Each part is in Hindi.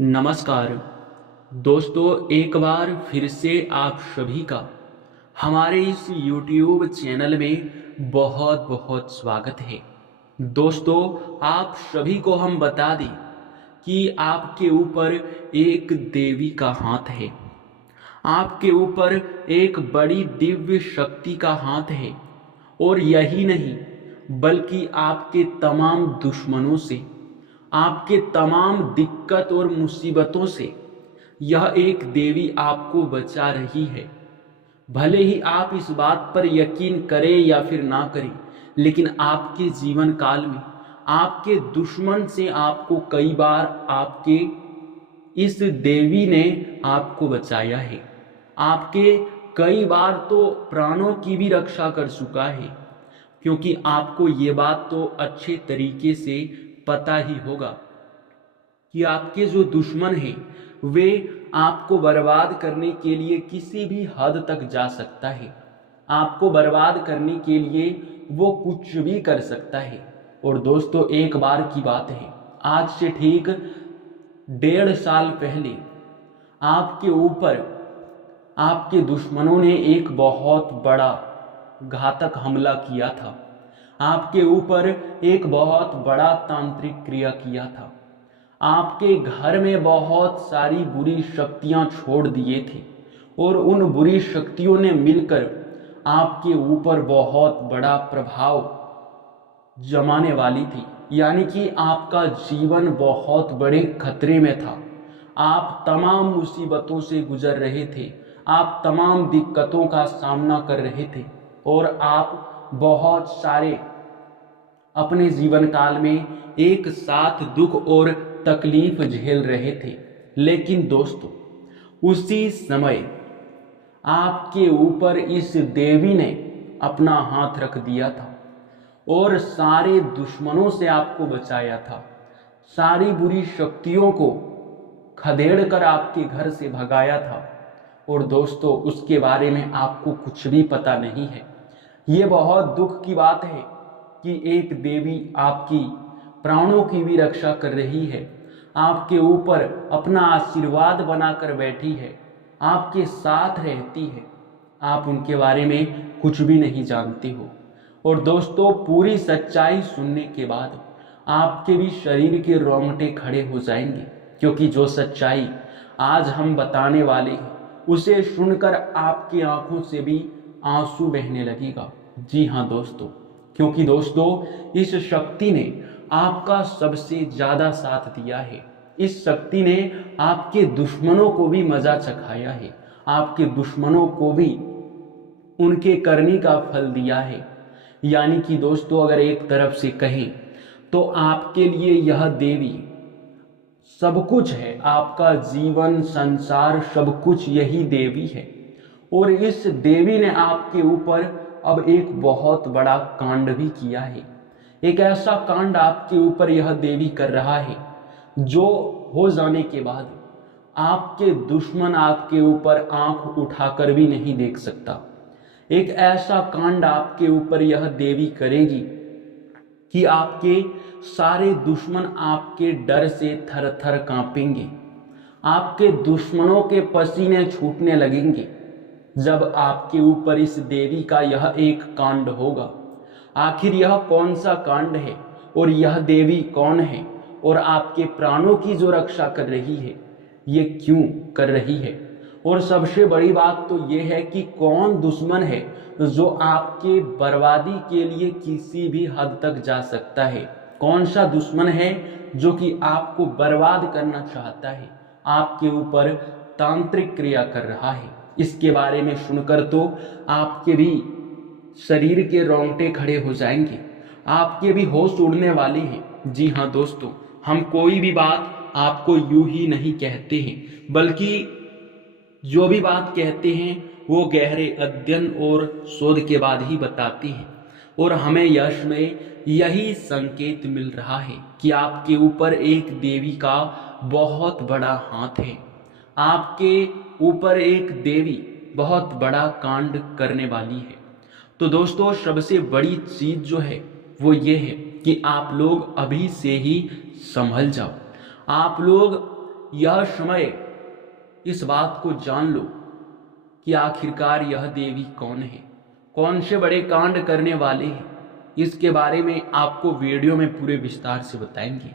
नमस्कार दोस्तों, एक बार फिर से आप सभी का हमारे इस YouTube चैनल में बहुत बहुत स्वागत है। दोस्तों, आप सभी को हम बता दें कि आपके ऊपर एक देवी का हाथ है। आपके ऊपर एक बड़ी दिव्य शक्ति का हाथ है और यही नहीं बल्कि आपके तमाम दुश्मनों से, आपके तमाम दिक्कत और मुसीबतों से यह एक देवी आपको बचा रही है। भले ही आप इस बात पर यकीन करें या फिर ना करें, लेकिन आपके जीवन काल में आपके दुश्मन से आपको कई बार आपके इस देवी ने आपको बचाया है। आपके कई बार तो प्राणों की भी रक्षा कर चुका है, क्योंकि आपको ये बात तो अच्छे तरीके से पता ही होगा कि आपके जो दुश्मन हैं वे आपको बर्बाद करने के लिए किसी भी हद तक जा सकता है। आपको बर्बाद करने के लिए वो कुछ भी कर सकता है। और दोस्तों, एक बार की बात है, आज से ठीक 1.5 साल पहले आपके ऊपर आपके दुश्मनों ने एक बहुत बड़ा घातक हमला किया था। आपके ऊपर एक बहुत बड़ा तांत्रिक क्रिया किया था। आपके घर में बहुत सारी बुरी शक्तियां छोड़ दिए थे और उन बुरी शक्तियों ने मिलकर आपके ऊपर बहुत बड़ा प्रभाव जमाने वाली थी। यानी कि आपका जीवन बहुत बड़े खतरे में था। आप तमाम मुसीबतों से गुजर रहे थे, आप तमाम दिक्कतों का सामना कर रहे थे और आप बहुत सारे अपने जीवन काल में एक साथ दुख और तकलीफ झेल रहे थे। लेकिन दोस्तों, उसी समय आपके ऊपर इस देवी ने अपना हाथ रख दिया था और सारे दुश्मनों से आपको बचाया था। सारी बुरी शक्तियों को खदेड़ कर आपके घर से भगाया था। और दोस्तों, उसके बारे में आपको कुछ भी पता नहीं है। ये बहुत दुख की बात है कि एक देवी आपकी प्राणों की भी रक्षा कर रही है, आपके ऊपर अपना आशीर्वाद बनाकर बैठी है, आपके साथ रहती है। आप उनके बारे में कुछ भी नहीं जानते हो। और दोस्तों, पूरी सच्चाई सुनने के बाद आपके भी शरीर के रोंगटे खड़े हो जाएंगे, क्योंकि जो सच्चाई आज हम बताने वाले हैं उसे सुनकर आपकी आंखों से भी आंसू बहने लगेगा। जी हाँ दोस्तों, क्योंकि दोस्तों, इस शक्ति ने आपका सबसे ज्यादा साथ दिया है। इस शक्ति ने आपके दुश्मनों को भी मजा चखाया है, आपके दुश्मनों को भी उनके करनी का फल दिया है। यानी कि दोस्तों, अगर एक तरफ से कहें तो आपके लिए यह देवी सब कुछ है। आपका जीवन, संसार, सब कुछ यही देवी है। और इस देवी ने आपके ऊपर अब एक बहुत बड़ा कांड भी किया है। एक ऐसा कांड आपके ऊपर यह देवी कर रहा है जो हो जाने के बाद आपके दुश्मन आपके ऊपर आंख उठाकर भी नहीं देख सकता। एक ऐसा कांड आपके ऊपर यह देवी करेगी कि आपके सारे दुश्मन आपके डर से थर थर कांपेंगे। आपके दुश्मनों के पसीने छूटने लगेंगे जब आपके ऊपर इस देवी का यह एक कांड होगा। आखिर यह कौन सा कांड है और यह देवी कौन है और आपके प्राणों की जो रक्षा कर रही है ये क्यों कर रही है? और सबसे बड़ी बात तो ये है कि कौन दुश्मन है जो आपके बर्बादी के लिए किसी भी हद तक जा सकता है? कौन सा दुश्मन है जो कि आपको बर्बाद करना चाहता है, आपके ऊपर तांत्रिक क्रिया कर रहा है? इसके बारे में सुनकर तो आपके भी शरीर के रोंगटे खड़े हो जाएंगे, आपके भी होश उड़ने वाले हैं। जी हाँ दोस्तों, हम कोई भी बात आपको यूं ही नहीं कहते हैं, बल्कि जो भी बात कहते हैं वो गहरे अध्ययन और शोध के बाद ही बताते हैं। और हमें यश में यही संकेत मिल रहा है कि आपके ऊपर एक देवी का बहुत बड़ा हाथ है। आपके ऊपर एक देवी बहुत बड़ा कांड करने वाली है। तो दोस्तों, सबसे बड़ी चीज जो है वो ये है कि आप लोग अभी से ही संभल जाओ। आप लोग यह समय इस बात को जान लो कि आखिरकार यह देवी कौन है, कौन से बड़े कांड करने वाले हैं। इसके बारे में आपको वीडियो में पूरे विस्तार से बताएंगे।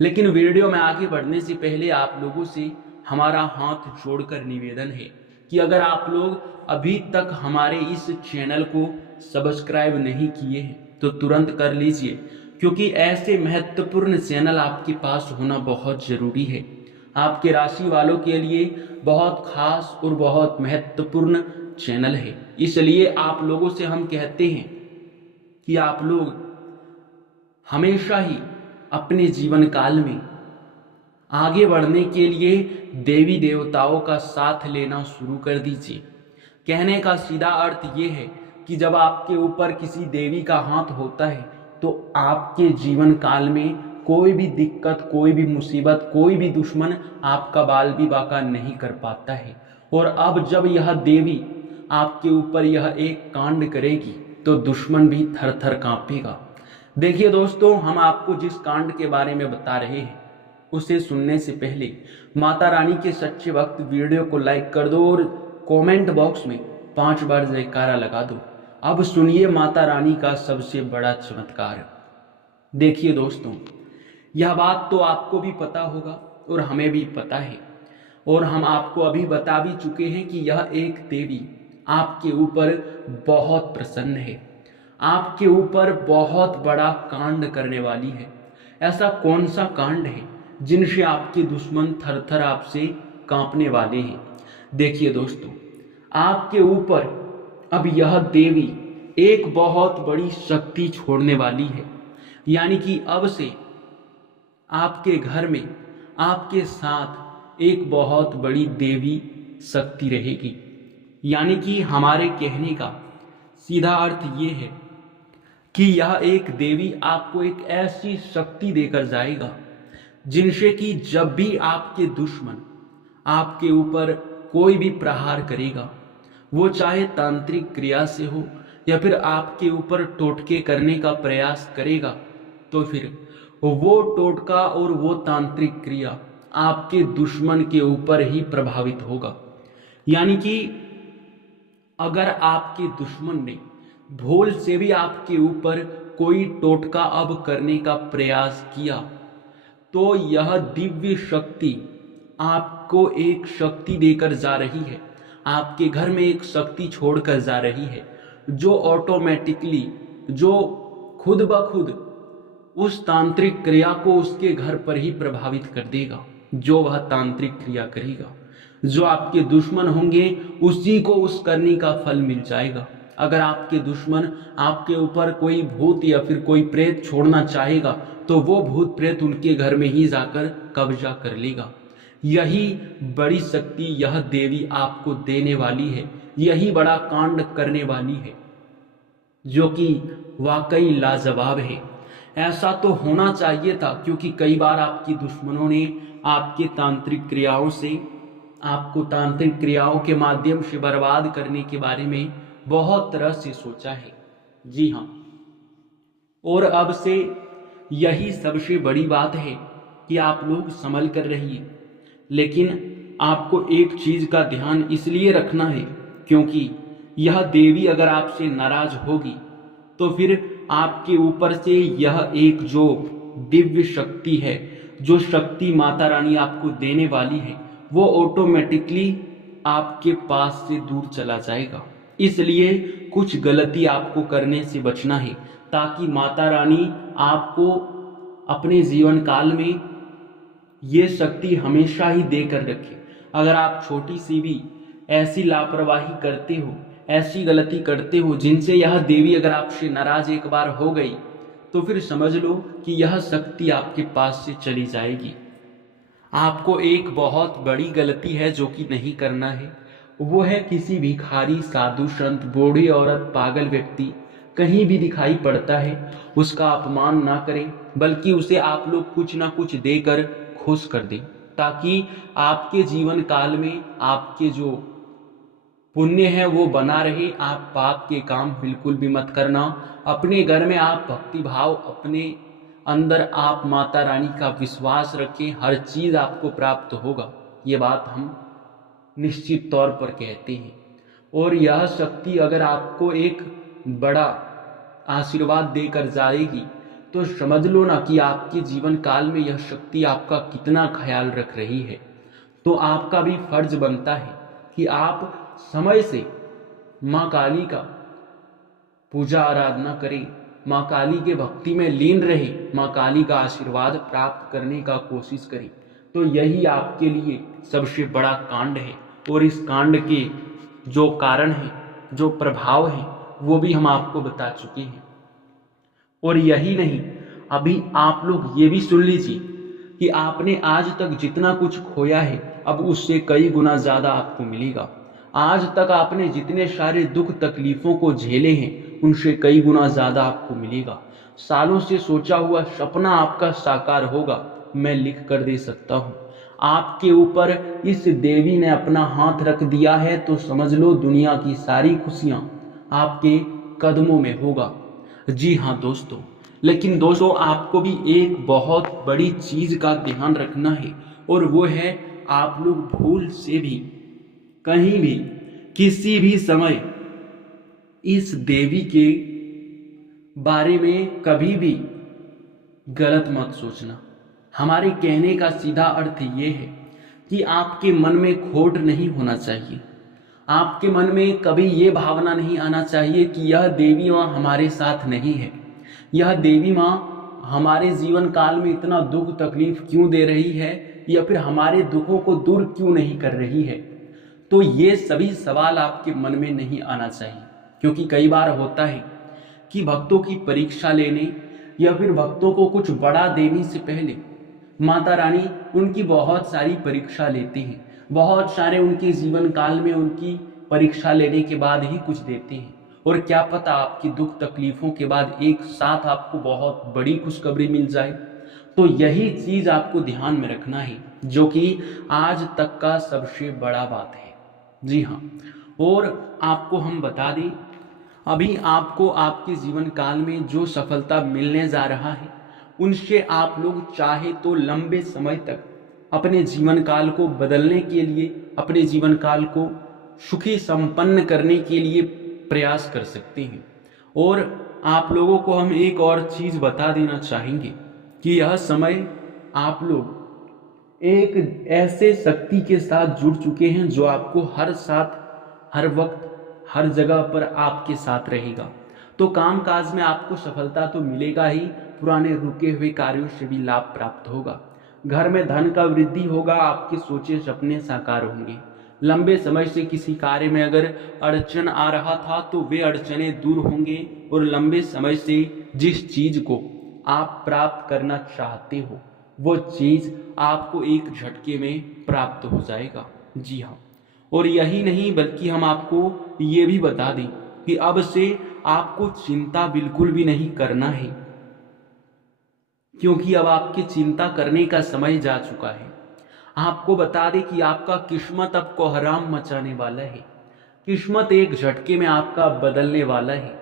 लेकिन वीडियो में आगे बढ़ने से पहले आप लोगों से हमारा हाथ जोड़कर निवेदन है कि अगर आप लोग अभी तक हमारे इस चैनल को सब्सक्राइब नहीं किए हैं तो तुरंत कर लीजिए, क्योंकि ऐसे महत्वपूर्ण चैनल आपके पास होना बहुत ज़रूरी है। आपके राशि वालों के लिए बहुत खास और बहुत महत्वपूर्ण चैनल है। इसलिए आप लोगों से हम कहते हैं कि आप लोग हमेशा ही अपने जीवन काल में आगे बढ़ने के लिए देवी देवताओं का साथ लेना शुरू कर दीजिए। कहने का सीधा अर्थ ये है कि जब आपके ऊपर किसी देवी का हाथ होता है तो आपके जीवन काल में कोई भी दिक्कत, कोई भी मुसीबत, कोई भी दुश्मन आपका बाल भी बाका नहीं कर पाता है। और अब जब यह देवी आपके ऊपर यह एक कांड करेगी तो दुश्मन भी थर थर कांपेगा। देखिए दोस्तों, हम आपको जिस कांड के बारे में बता रहे हैं उसे सुनने से पहले माता रानी के सच्चे भक्त वीडियो को लाइक कर दो और कमेंट बॉक्स में 5 बार जयकारा लगा दो। अब सुनिए माता रानी का सबसे बड़ा चमत्कार। देखिए दोस्तों, यह बात तो आपको भी पता होगा और हमें भी पता है, और हम आपको अभी बता भी चुके हैं कि यह एक देवी आपके ऊपर बहुत प्रसन्न है, आपके ऊपर बहुत बड़ा कांड करने वाली है। ऐसा कौन सा कांड है जिनसे आपके दुश्मन थर थर आपसे कांपने वाले हैं? देखिए दोस्तों, आपके ऊपर अब यह देवी एक बहुत बड़ी शक्ति छोड़ने वाली है। यानी कि अब से आपके घर में आपके साथ एक बहुत बड़ी देवी शक्ति रहेगी। यानी कि हमारे कहने का सीधा अर्थ ये है कि यह एक देवी आपको एक ऐसी शक्ति देकर जाएगा जिनसे कि जब भी आपके दुश्मन आपके ऊपर कोई भी प्रहार करेगा, वो चाहे तांत्रिक क्रिया से हो या फिर आपके ऊपर टोटके करने का प्रयास करेगा, तो फिर वो टोटका और वो तांत्रिक क्रिया आपके दुश्मन के ऊपर ही प्रभावित होगा। यानी कि अगर आपके दुश्मन ने भूल से भी आपके ऊपर कोई टोटका अब करने का प्रयास किया तो यह दिव्य शक्ति आपको एक शक्ति देकर जा रही है, आपके घर में एक शक्ति छोड़कर जा रही है, जो ऑटोमेटिकली, जो खुद ब खुद उस तांत्रिक क्रिया को उसके घर पर ही प्रभावित कर देगा। जो वह तांत्रिक क्रिया करेगा, जो आपके दुश्मन होंगे उसी को उस करने का फल मिल जाएगा। अगर आपके दुश्मन आपके ऊपर कोई भूत या फिर कोई प्रेत छोड़ना चाहेगा तो वो भूत प्रेत उनके घर में ही जाकर कब्जा कर लेगा। यही बड़ी शक्ति यह देवी आपको देने वाली है, यही बड़ा कांड करने वाली है, जो कि वाकई लाजवाब है। ऐसा तो होना चाहिए था, क्योंकि कई बार आपकी दुश्मनों ने आपके तांत्रिक क्रियाओं से, आपको तांत्रिक क्रियाओं के माध्यम से बर्बाद करने के बारे में बहुत तरह से सोचा है। जी हाँ, और अब से यही सबसे बड़ी बात है कि आप लोग संभल कर रहिए। लेकिन आपको एक चीज का ध्यान इसलिए रखना है क्योंकि यह देवी अगर आपसे नाराज होगी तो फिर आपके ऊपर से यह एक जो दिव्य शक्ति है, जो शक्ति माता रानी आपको देने वाली है, वो ऑटोमेटिकली आपके पास से दूर चला जाएगा। इसलिए कुछ गलती आपको करने से बचना है, ताकि माता रानी आपको अपने जीवन काल में ये शक्ति हमेशा ही देकर रखे। अगर आप छोटी सी भी ऐसी लापरवाही करते हो, ऐसी गलती करते हो जिनसे यह देवी अगर आपसे नाराज एक बार हो गई, तो फिर समझ लो कि यह शक्ति आपके पास से चली जाएगी। आपको एक बहुत बड़ी गलती है जो कि नहीं करना है, वो है किसी भिखारी, साधु, संत, बूढ़ी औरत, पागल व्यक्ति कहीं भी दिखाई पड़ता है उसका अपमान ना करें, बल्कि उसे आप लोग कुछ ना कुछ देकर खुश कर दें, ताकि आपके जीवन काल में आपके जो पुण्य है वो बना रहे। आप पाप के काम बिल्कुल भी मत करना। अपने घर में आप भक्ति भाव अपने अंदर आप माता रानी का विश्वास रखें, हर चीज़ आपको प्राप्त होगा। ये बात हम निश्चित तौर पर कहते हैं। और यह शक्ति अगर आपको एक बड़ा आशीर्वाद देकर जाएगी तो समझ लो ना कि आपके जीवन काल में यह शक्ति आपका कितना ख्याल रख रही है। तो आपका भी फर्ज बनता है कि आप समय से माँ काली का पूजा आराधना करें, माँ काली के भक्ति में लीन रहे, माँ काली का आशीर्वाद प्राप्त करने का कोशिश करें। तो यही आपके लिए सबसे बड़ा कांड है। और इस कांड के जो कारण है, जो प्रभाव है, वो भी हम आपको बता चुके हैं। और यही नहीं, अभी आप लोग ये भी सुन लीजिए कि आपने आज तक जितना कुछ खोया है अब उससे कई गुना ज़्यादा आपको मिलेगा। आज तक आपने जितने सारे दुख तकलीफ़ों को झेले हैं उनसे कई गुना ज़्यादा आपको मिलेगा। सालों से सोचा हुआ सपना आपका साकार होगा, मैं लिख कर दे सकता हूँ। आपके ऊपर इस देवी ने अपना हाथ रख दिया है तो समझ लो दुनिया की सारी खुशियाँ आपके कदमों में होगा। जी हाँ दोस्तों, लेकिन दोस्तों आपको भी एक बहुत बड़ी चीज़ का ध्यान रखना है, और वो है आप लोग भूल से भी कहीं भी किसी भी समय इस देवी के बारे में कभी भी गलत मत सोचना। हमारे कहने का सीधा अर्थ ये है कि आपके मन में खोट नहीं होना चाहिए। आपके मन में कभी ये भावना नहीं आना चाहिए कि यह देवी माँ हमारे साथ नहीं है, यह देवी माँ हमारे जीवन काल में इतना दुख तकलीफ क्यों दे रही है, या फिर हमारे दुखों को दूर क्यों नहीं कर रही है। तो ये सभी सवाल आपके मन में नहीं आना चाहिए, क्योंकि कई बार होता है कि भक्तों की परीक्षा लेने या फिर भक्तों को कुछ बड़ा देने से पहले माता रानी उनकी बहुत सारी परीक्षा लेती हैं। बहुत सारे उनके जीवन काल में उनकी परीक्षा लेने के बाद ही कुछ देते हैं। और क्या पता आपकी दुख तकलीफों के बाद एक साथ आपको बहुत बड़ी खुशखबरी मिल जाए। तो यही चीज़ आपको ध्यान में रखना है, जो कि आज तक का सबसे बड़ा बात है। जी हाँ, और आपको हम बता दें, अभी आपको आपके जीवन काल में जो सफलता मिलने जा रहा है उनसे आप लोग चाहे तो लंबे समय तक अपने जीवन काल को बदलने के लिए, अपने जीवन काल को सुखी संपन्न करने के लिए प्रयास कर सकते हैं। और आप लोगों को हम एक और चीज़ बता देना चाहेंगे कि यह समय आप लोग एक ऐसे शक्ति के साथ जुड़ चुके हैं जो आपको हर साथ, हर वक्त, हर जगह पर आपके साथ रहेगा। तो काम काज में आपको सफलता तो मिलेगा ही, पुराने रुके हुए कार्यों से भी लाभ प्राप्त होगा। घर में धन का वृद्धि होगा, आपके सोचे सपने साकार होंगे। लंबे समय से किसी कार्य में अगर अड़चन आ रहा था तो वे अड़चने दूर होंगे, और लंबे समय से जिस चीज को आप प्राप्त करना चाहते हो वो चीज आपको एक झटके में प्राप्त हो जाएगा। जी हाँ, और यही नहीं बल्कि हम आपको ये भी बता दें कि अब से आपको चिंता बिल्कुल भी नहीं करना है, क्योंकि अब आपकी चिंता करने का समय जा चुका है। आपको बता दें कि आपका किस्मत अब कोहराम मचाने वाला है। किस्मत एक झटके में आपका बदलने वाला है।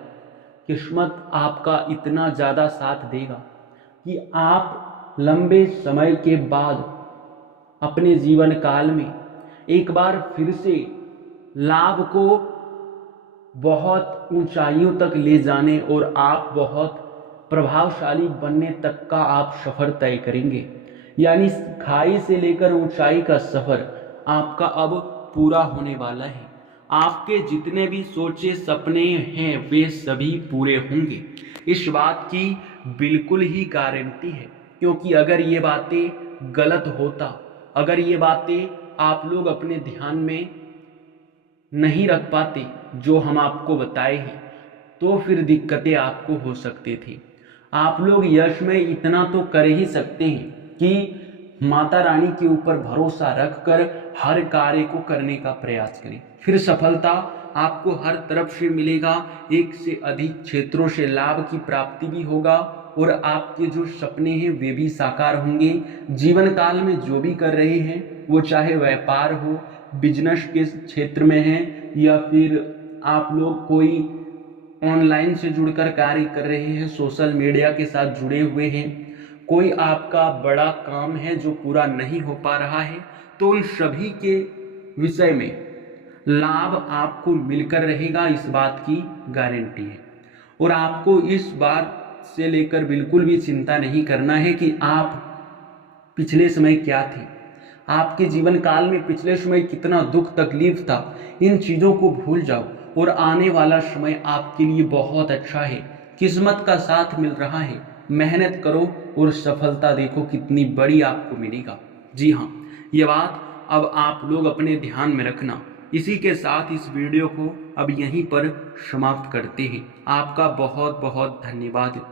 किस्मत आपका इतना ज़्यादा साथ देगा कि आप लंबे समय के बाद अपने जीवन काल में एक बार फिर से लाभ को बहुत ऊंचाइयों तक ले जाने और आप बहुत प्रभावशाली बनने तक का आप सफर तय करेंगे। यानी खाई से लेकर ऊंचाई का सफर आपका अब पूरा होने वाला है। आपके जितने भी सोचे सपने हैं वे सभी पूरे होंगे, इस बात की बिल्कुल ही गारंटी है। क्योंकि अगर ये बातें गलत होता, अगर ये बातें आप लोग अपने ध्यान में नहीं रख पाते जो हम आपको बताए हैं, तो फिर दिक्कतें आपको हो सकती थी। आप लोग यश में इतना तो कर ही सकते हैं कि माता रानी के ऊपर भरोसा रखकर हर कार्य को करने का प्रयास करें, फिर सफलता आपको हर तरफ से मिलेगा। एक से अधिक क्षेत्रों से लाभ की प्राप्ति भी होगा और आपके जो सपने हैं वे भी साकार होंगे। जीवन काल में जो भी कर रहे हैं, वो चाहे व्यापार हो, बिजनेस के क्षेत्र में है, या फिर आप लोग कोई ऑनलाइन से जुड़कर कार्य कर रहे हैं, सोशल मीडिया के साथ जुड़े हुए हैं, कोई आपका बड़ा काम है जो पूरा नहीं हो पा रहा है, तो उन सभी के विषय में लाभ आपको मिलकर रहेगा, इस बात की गारंटी है। और आपको इस बात से लेकर बिल्कुल भी चिंता नहीं करना है कि आप पिछले समय क्या थे, आपके जीवन काल में पिछले समय कितना दुख तकलीफ था। इन चीज़ों को भूल जाओ और आने वाला समय आपके लिए बहुत अच्छा है। किस्मत का साथ मिल रहा है, मेहनत करो और सफलता देखो कितनी बड़ी आपको मिलेगा। जी हाँ, ये बात अब आप लोग अपने ध्यान में रखना। इसी के साथ इस वीडियो को अब यहीं पर समाप्त करते हैं। आपका बहुत बहुत धन्यवाद।